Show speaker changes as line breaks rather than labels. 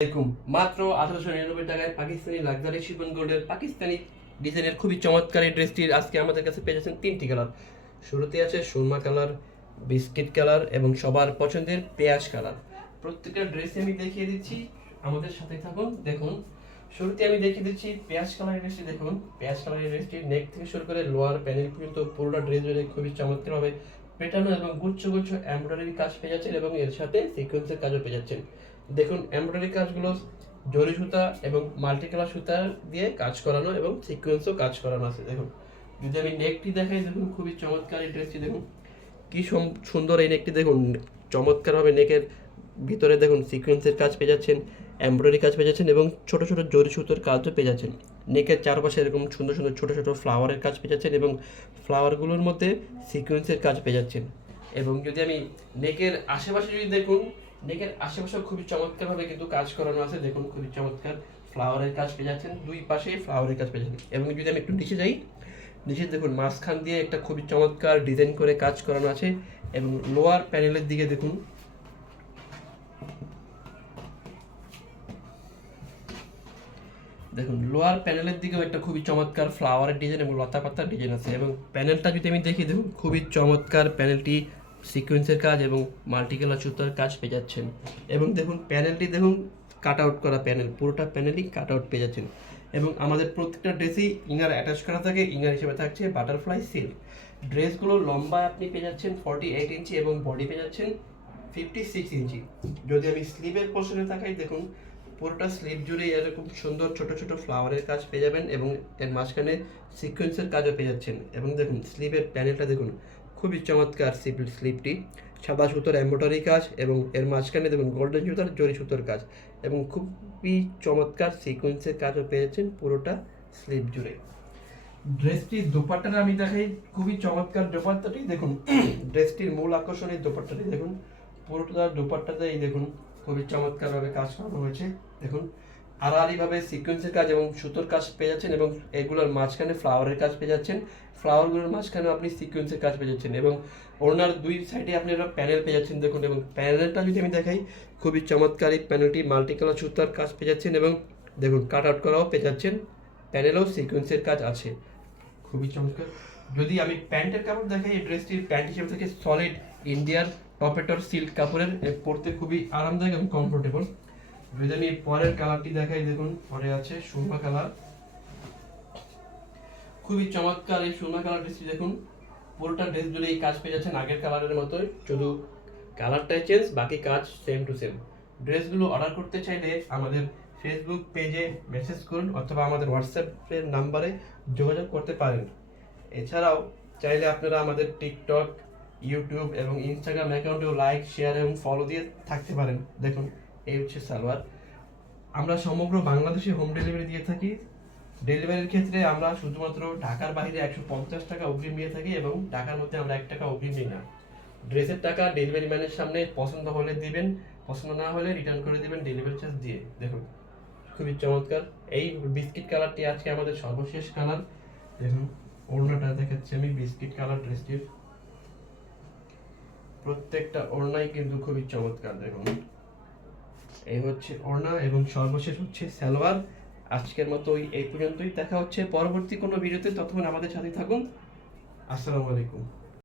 দেখুন মাত্র আঠারোশো নিরানব্বই টাকায় পাকিস্তানি গোল্ডের পাকিস্তানি ডিজাইনের খুবই চমৎকার এই আজকে আমাদের কাছে তিনটি কালার শুরুতে আছে সুরমা কালার বিস্কিট কালার এবং সবার পছন্দের পেঁয়াজ কালার প্রত্যেকটা ড্রেসে আমি দেখিয়ে দিচ্ছি, আমাদের সাথে থাকুন, দেখুন। শুরুতে আমি দেখিয়ে দিচ্ছি পেঁয়াজ কালারের ড্রেসটি দেখুন। পেঁয়াজ কালারের ড্রেসটি নেক থেকে শুরু করে লোয়ার প্যানেল পর্যন্ত পুরোটা ড্রেস জুড়ে খুবই চমৎকারভাবে পেটানো এবং গুচ্ছ গুচ্ছ এমব্রয়ডারি কাজ পেয়ে যাচ্ছেন এবং এর সাথে সিকোয়েন্সের কাজও পেয়ে যাচ্ছেন। দেখুন এমব্রয়ডারি কাজগুলো জরি সুতা এবং মাল্টি কালার সুতা দিয়ে কাজ করানো এবং সিকোয়েন্সও কাজ করানো আছে। দেখুন, যদি আমি নেকটি দেখাই, দেখুন, খুবই চমৎকার এই ড্রেসটি দেখুন। কি সুন্দর এই নেকটি দেখুন চমৎকারভাবে নেকের ভিতরে, দেখুন সিকোয়েন্সের কাজ পেয়ে যাচ্ছেন এমব্রয়ডারি কাজ পেয়ে যাচ্ছেন এবং ছোটো ছোটো জরি সুতোর কাজও পেয়ে যাচ্ছেন। নেকের চারপাশে এরকম সুন্দর সুন্দর ছোটো ছোটো ফ্লাওয়ারের কাজ পেয়ে যাচ্ছেন এবং ফ্লাওয়ারগুলোর মধ্যে সিকোয়েন্সের কাজ পেয়ে যাচ্ছেন। এবং যদি আমি নেকের আশেপাশে যদি দেখুন নেকের আশেপাশে খুবই চমৎকারভাবে কিন্তু কাজ করানো আছে। দেখুন, খুবই চমৎকার ফ্লাওয়ারের কাজ পেয়ে যাচ্ছেন। দুই পাশে ফ্লাওয়ারের কাজ পেয়ে যাচ্ছেন। এবং যদি আমি একটু নিচে যাই, নিচে দেখুন, মাঝখান দিয়ে একটা খুবই চমৎকার ডিজাইন করে কাজ করানো আছে এবং লোয়ার প্যানেলের দিকে দেখুন। দেখুন, লোয়ার প্যানেলের দিকেও একটা খুবই চমৎকার ফ্লাওয়ারের ডিজাইন এবং লতা পাতার ডিজাইন আছে। এবং প্যানেলটা যদি আমি দেখি, দেখুন, খুবই চমৎকার প্যানেলটি সিকোয়েন্সের কাজ এবং মাল্টি কালার সুতার কাজ পেয়ে যাচ্ছেন। এবং দেখুন প্যানেলটি দেখুন কাট আউট করা প্যানেল পুরোটা প্যানেলই কাট আউট পেয়ে যাচ্ছেন। এবং আমাদের প্রত্যেকটা ড্রেসেই ইনার অ্যাটাচ করা থাকে ইনার হিসেবে থাকছে বাটারফ্লাই সিল্ক ড্রেসগুলো লম্বা আপনি পেয়ে যাচ্ছেন ফর্টি এইট ইঞ্চি এবং বডি পেয়ে যাচ্ছেন ফিফটি সিক্স ইঞ্চি। যদি আমি স্লিভের পোর্শনে তাকাই, দেখুন, পুরোটা স্লিভ জুড়ে এরকম সুন্দর ছোট ছোট ফ্লাওয়ারের কাজ পেয়ে যাবেন এবং এর মাঝখানে সিকোয়েন্সের কাজও পেয়ে যাচ্ছেন। এবং দেখুন স্লিভের প্যানেলটা দেখুন খুবই চমৎকার স্লিপটি। সাদা সুতোর এম্ব্রয়ডারি কাজ এবং এর মাঝখানে দেখুন গোল্ডেন সুতোর, জরি সুতোর কাজ এবং খুবই চমৎকার সিকোয়েন্সের কাজও পেয়েছেন পুরোটা স্লিপ জুড়ে। ড্রেসটির দোপাট্টাটা আমি দেখাই, খুবই চমৎকার দোপাট্টাটি, দেখুন। ড্রেসটির মূল আকর্ষণের দোপাট্টাটি, দেখুন। পুরোটা দোপাট্টাতে এই দেখুন, খুবই চমৎকারভাবে কাজ করানো হয়েছে, দেখুন। আড়াআড়িভাবে সিকোয়েন্সের কাজ এবং সুতোর কাজ পেয়ে যাচ্ছেন এবং এগুলোর মাঝখানে ফ্লাওয়ারের কাজ পেয়ে যাচ্ছেন। ফ্লাওয়ারগুলোর মাঝখানে আপনি সিকোয়েন্সের কাজ পেয়ে যাচ্ছেন এবং ওনার দুই সাইডে আপনি একটা প্যানেল পেয়ে যাচ্ছেন দেখুন এবং প্যানেলটা যদি আমি দেখাই, খুবই চমৎকার এই প্যানেলটি মাল্টি কালার সুতার কাজ পেয়ে যাচ্ছেন এবং দেখুন কাট আউট করাও পেয়ে যাচ্ছেন। প্যানেলেও সিকোয়েন্সের কাজ আছে। খুবই চমৎকার। যদি আমি প্যান্টের কাপড় দেখাই, এই ড্রেসটির প্যান্ট হিসেবে থাকে সলিড ইন্ডিয়ার টপেটর সিল্ক কাপড়ের পরতে খুবই আরামদায়ক এবং কমফোর্টেবল যদি আমি পরের কালারটি দেখাই, দেখুন। পরে আছে সুরমা কালার খুবই চমৎকার এই সুরমা কালার ড্রেসটি দেখুন। পুরোটা ড্রেস জুড়ে এই কাজ পেয়ে যাচ্ছেন আগের কালারের মতোই। শুধু কালারটাই চেঞ্জ বাকি কাজ সেম টু সেম ড্রেসগুলো অর্ডার করতে চাইলে আমাদের ফেসবুক পেজে মেসেজ করুন, অথবা আমাদের হোয়াটসঅ্যাপের নাম্বারে যোগাযোগ করতে পারেন। এছাড়াও চাইলে আপনারা আমাদের টিকটক ইউটিউব এবং ইনস্টাগ্রাম অ্যাকাউন্টেও লাইক শেয়ার এবং ফলো দিয়ে থাকতে পারেন। দেখুন। এই হচ্ছে সালোয়ার। আমরা সমগ্র বাংলাদেশে হোম ডেলিভারি দিয়ে থাকি। ডেলিভারির ক্ষেত্রে আমরা শুধুমাত্র ঢাকার বাইরে একশো পঞ্চাশ টাকা অগ্রিম নিয়ে থাকি এবং ঢাকার মধ্যে আমরা এক টাকা অগ্রিম নিই না। ড্রেসের টাকা ডেলিভারি ম্যানের সামনে পছন্দ হলে দিবেন, পছন্দ না হলে রিটার্ন করে দিবেন ডেলিভারি চার্জ দিয়ে। দেখুন, খুবই চমৎকার। এই বিস্কিট কালারটি আজকে আমাদের সর্বশেষ কালার দেখুন, ওড়নাটা দেখাচ্ছি আমি বিস্কিট কালার ড্রেসটির প্রত্যেকটা ওড়নাই কিন্তু খুবই চমৎকার, দেখুন। এই হচ্ছে ওড়না এবং সর্বশেষ হচ্ছে সালোয়ার। আজকের মতো এই পর্যন্তই। দেখা হচ্ছে পরবর্তী কোনো ভিডিওতে। ততক্ষণ আমাদের সাথে থাকুন। আসসালামু আলাইকুম।